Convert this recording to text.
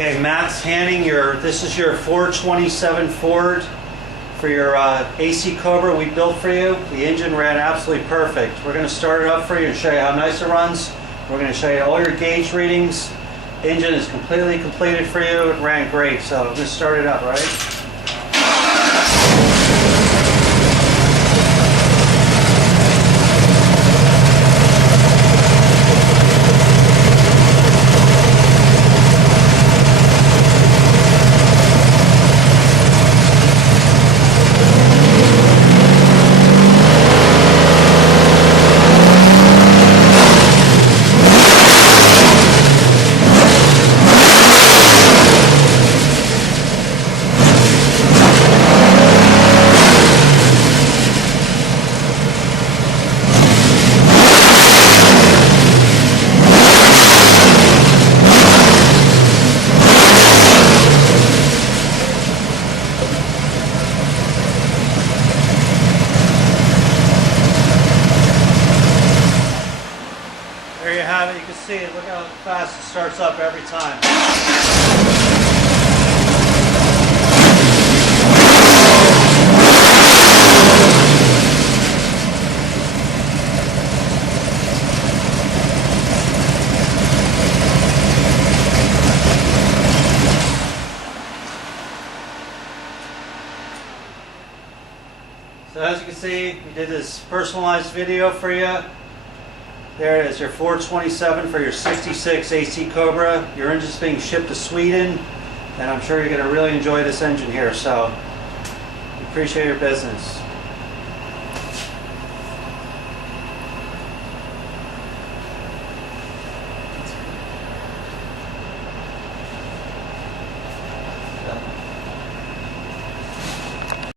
Okay, Matt's handing this is your 427 Ford for your AC Cobra we built for you. The engine ran absolutely perfect. We're going to start it up for you and show you how nice it runs. We're going to show you all your gauge readings. Engine is completely completed for you. It ran great. So I'm going to start it up, all right? There you have it. You can see it. Look how fast it starts up every time. So as you can see, we did this personalized video for you. There it is, your 427 for your 66 AC Cobra. Your engine's being shipped to Sweden, and I'm sure you're going to really enjoy this engine here. So, we appreciate your business.